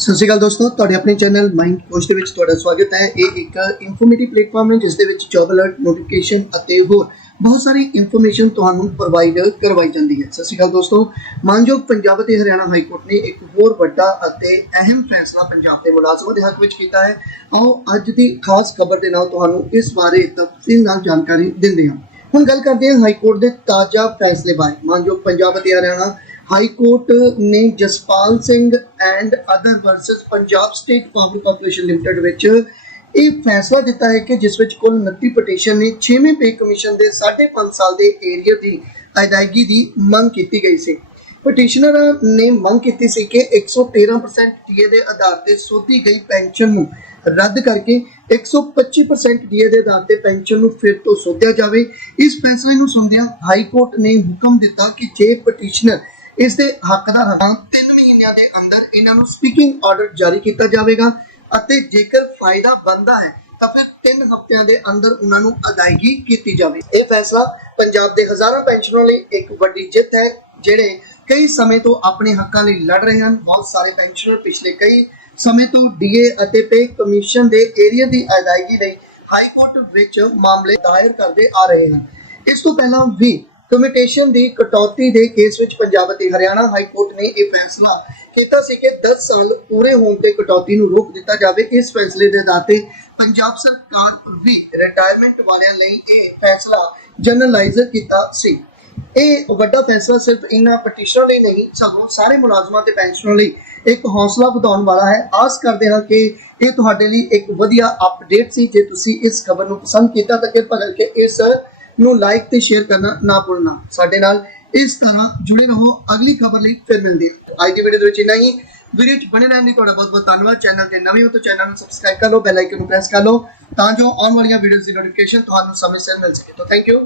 ਸਤਿ ਸ਼੍ਰੀ ਅਕਾਲ ਦੋਸਤੋ, ਤੁਹਾਡੇ ਆਪਣੇ ਚੈਨਲ ਮਾਈਂਡ ਕੋਚ ਦੇ ਵਿੱਚ ਤੁਹਾਡਾ ਸਵਾਗਤ ਹੈ। ਇਹ ਇੱਕ ਇਨਫੋਰਮੇਟਿਵ ਪਲੇਟਫਾਰਮ ਹੈ ਜਿਸ ਦੇ ਵਿੱਚ ਜੌਬ ਅਲਰਟ ਨੋਟੀਫਿਕੇਸ਼ਨ ਅਤੇ ਹੋਰ ਬਹੁਤ ਸਾਰੀ ਇਨਫੋਰਮੇਸ਼ਨ ਤੁਹਾਨੂੰ ਪ੍ਰੋਵਾਈਡ ਕਰਵਾਈ ਜਾਂਦੀ ਹੈ। ਸਤਿ ਸ਼੍ਰੀ ਅਕਾਲ ਦੋਸਤੋ, ਮਾਨਯੋਗ ਪੰਜਾਬ ਅਤੇ ਹਰਿਆਣਾ ਹਾਈ ਕੋਰਟ ਨੇ ਇੱਕ ਹੋਰ ਵੱਡਾ ਅਤੇ ਅਹਿਮ ਫੈਸਲਾ ਪੰਜਾਬ ਦੇ ਮੁਲਾਜ਼ਮਾਂ ਦੇ ਹੱਕ ਵਿੱਚ ਕੀਤਾ ਹੈ। ਆਓ ਅੱਜ ਦੀ ਖਾਸ ਖਬਰ ਦੇ ਨਾਲ ਤੁਹਾਨੂੰ ਇਸ ਬਾਰੇ ਤਫਸੀਲ ਨਾਲ ਜਾਣਕਾਰੀ ਦਿੰਦੇ ਹਾਂ। ਹੁਣ ਗੱਲ ਕਰਦੇ ਹਾਂ ਹਾਈ ਕੋਰਟ ਦੇ ਤਾਜ਼ਾ ਫੈਸਲੇ ਬਾਰੇ। ਮਾਨਯੋਗ ਪੰਜਾਬ ਅਤੇ ਹਰਿਆਣਾ ਹਾਈ ਕੋਰਟ ਨੇ Jaspal Singh and other versus Punjab state power corporation limited ਵਿੱਚ ਇਹ ਫੈਸਲਾ ਦਿੱਤਾ ਹੈ ਕਿ ਜਿਸ ਵਿੱਚ ਕੁੱਲ 29 ਪਟੀਸ਼ਨ ਨੇ 6ਵੇਂ ਪੇ ਕਮਿਸ਼ਨ ਦੇ 5.5 ਸਾਲ ਦੇ ਏਰੀਆ ਦੀ ਅਦਾਇਗੀ ਦੀ ਮੰਗ ਕੀਤੀ ਗਈ ਸੀ। ਪਟੀਸ਼ਨਰ ਨੇ ਮੰਗ ਕੀਤੀ ਸੀ ਕਿ 113% ਟੀਏ ਦੇ ਆਧਾਰ ਤੇ ਸੋਧੀ ਗਈ ਪੈਨਸ਼ਨ ਨੂੰ ਰੱਦ ਕਰਕੇ 125% ਡੀਏ ਦੇ ਆਧਾਰ ਤੇ ਪੈਨਸ਼ਨ ਨੂੰ ਫਿਰ ਤੋਂ ਸੋਧਿਆ ਜਾਵੇ। ਇਸ ਫੈਸਲੇ ਨੂੰ ਸੁਣਦਿਆਂ ਹਾਈ ਕੋਰਟ ਨੇ ਹੁਕਮ ਦਿੱਤਾ ਕਿ ਜੇ ਪਟੀਸ਼ਨਰ ਇਸ ਦੇ ਹੱਕਦਾਰ ਹਨ 3 ਮਹੀਨਿਆਂ ਦੇ ਅੰਦਰ ਇਹਨਾਂ ਨੂੰ ਸਪੀਕਿੰਗ ਆਰਡਰ ਜਾਰੀ ਕੀਤਾ ਜਾਵੇਗਾ ਅਤੇ ਜੇਕਰ ਫਾਇਦਾ ਬਣਦਾ ਹੈ, ਤਾਂ ਫਿਰ 3 ਹਫ਼ਤਿਆਂ ਦੇ ਅੰਦਰ ਉਹਨਾਂ ਨੂੰ ਅਦਾਇਗੀ ਕੀਤੀ ਜਾਵੇ। ਇਹ ਫੈਸਲਾ ਪੰਜਾਬ ਦੇ ਹਜ਼ਾਰਾਂ ਪੈਨਸ਼ਨਰਾਂ ਲਈ ਇੱਕ ਵੱਡੀ ਜਿੱਤ ਹੈ, ਜਿਹੜੇ ਕਈ ਸਮੇਂ ਤੋਂ ਆਪਣੇ ਹੱਕਾਂ ਲਈ ਲੜ ਰਹੇ ਹਨ। ਬਹੁਤ ਸਾਰੇ ਪੈਨਸ਼ਨਰ ਪਿਛਲੇ ਕਈ ਸਮੇਂ ਤੋਂ ਡੀਏ ਅਤੇ ਪੇ ਕਮਿਸ਼ਨ ਦੇ ਏਰੀਆ ਦੀ ਅਦਾਇਗੀ ਲਈ ਹਾਈ ਕੋਰਟ ਵਿੱਚ ਮਾਮਲੇ ਦਾਇਰ ਕਰਦੇ ਆ ਰਹੇ ਹਨ। ਇਸ ਤੋਂ ਪਹਿਲਾਂ ਵੀ ਕਮਿਟੇਸ਼ਨ ਦੀ ਕਟੌਤੀ ਦੇ ਕੇਸ ਵਿੱਚ ਪੰਜਾਬ ਅਤੇ ਹਰਿਆਣਾ ਹਾਈ ਕੋਰਟ ਨੇ ਇਹ ਫੈਸਲਾ ਕੀਤਾ ਸੀ ਕਿ 10 ਸਾਲ ਪੂਰੇ ਹੋਣ ਤੇ ਕਟੌਤੀ ਨੂੰ ਰੋਕ ਦਿੱਤਾ ਜਾਵੇ। ਇਸ ਫੈਸਲੇ ਦੇ ਆਧਾਰ ਤੇ ਪੰਜਾਬ ਸਰਕਾਰ ਵੀ ਰਿਟਾਇਰਮੈਂਟ ਵਾਲਿਆਂ ਲਈ ਇਹ ਫੈਸਲਾ ਜਨਰਲਾਈਜ਼ ਕੀਤਾ ਸੀ। ਇਹ ਵੱਡਾ ਫੈਸਲਾ ਸਿਰਫ ਇਹਨਾਂ ਪਟੀਸ਼ਨਰ ਲਈ ਨਹੀਂ, ਸਗੋਂ ਸਾਰੇ ਮੁਲਾਜ਼ਮਾਂ ਤੇ ਪੈਨਸ਼ਨਰਾਂ ਲਈ ਇੱਕ ਹੌਸਲਾ ਵਧਾਉਣ ਵਾਲਾ ਹੈ। ਆਸ ਕਰਦੇ ਹਾਂ ਕਿ ਇਹ ਤੁਹਾਡੇ ਲਈ ਇੱਕ ਵਧੀਆ ਅਪਡੇਟ ਸੀ। ਜੇ ਤੁਸੀਂ ਇਸ ਖਬਰ ਨੂੰ ਪਸੰਦ ਕੀਤਾ ਤਾਂ ਕਿਰਪਾ ਕਰਕੇ ਇਸ ਨੂੰ ਲਾਈਕ ਤੇ ਸ਼ੇਅਰ ਕਰਨਾ ਨਾ ਭੁੱਲਣਾ। ਸਾਡੇ ਨਾਲ ਇਸ ਤਰ੍ਹਾਂ ਜੁੜੇ ਰਹੋ। ਅਗਲੀ ਖਬਰ ਲਈ ਫਿਰ ਮਿਲਦੇ ਹਾਂ। ਅੱਜ ਦੀ ਵੀਡੀਓ ਦੇ ਵਿੱਚ ਇੰਨਾ ਹੀ। ਵੀਡੀਓ 'ਚ ਬਣੇ ਰਹਿਣ ਲਈ ਤੁਹਾਡਾ ਬਹੁਤ ਬਹੁਤ ਧੰਨਵਾਦ। ਚੈਨਲ ਤੇ ਨਵੇਂ ਹੋ ਤਾਂ ਚੈਨਲ ਨੂੰ ਸਬਸਕ੍ਰਾਈਬ ਕਰ ਲਓ ਬੈਲ ਆਈਕਨ ਨੂੰ ਪ੍ਰੈਸ ਕਰ ਲਓ, ਤਾਂ ਜੋ ਆਉਣ ਵਾਲੀਆਂ ਵੀਡੀਓਜ਼ ਦੀ ਨੋਟੀਫਿਕੇਸ਼ਨ ਤੁਹਾਨੂੰ ਸਮੇਂ ਸਿਰ ਮਿਲ ਸਕੇ। ਤਾਂ ਥੈਂਕ ਯੂ